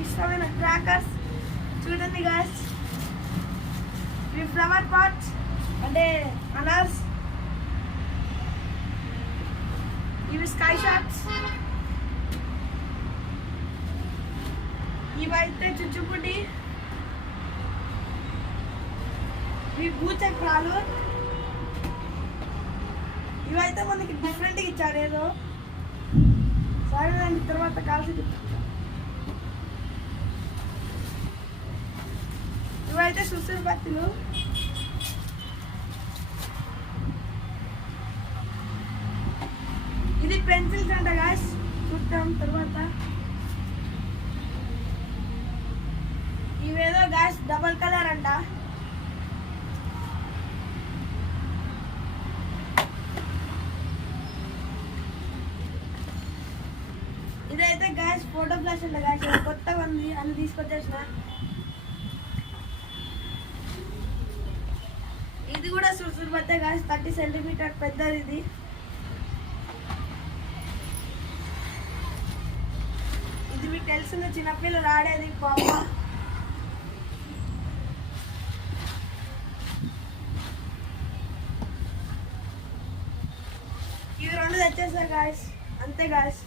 నాకు ఇష్టమైన క్రాకర్స్ చూడండి గాయస్. ఇవి ఫ్లవర్ పాట్స్ అంటే అనార్స్. ఇవి స్కై షాట్స్. ఇవైతే చుచ్చుపుడి. ఇవి భూచక్రాలు. ఇవైతే మనకి డిఫరెంట్గా ఇచ్చారు ఏదో. సరే దాని తర్వాత కాల్సి ఇవైతే సుసురు బత్తులు. ఇది పెన్సిల్స్ అంట గాయస్, చూద్దాం తర్వాత. ఇవేదో గాయస్ డబల్ కలర్ అంట. ఇదైతే గాయస్ ఫోటో ఫ్లాష్ అంట గాయస్, కొత్తగా ఉంది అని తీసుకొచ్చేసిన. ఇది కూడా సుర్సురు బత్తే గాయస్, 30 సెంటీమీటర్ పెద్దది ఇది. ఇది మీకు తెలిసిన చిన్నపిల్లలు ఆడేది పాప. ఇవి రెండు తెచ్చేసారు గాయస్, అంతే గాయస్.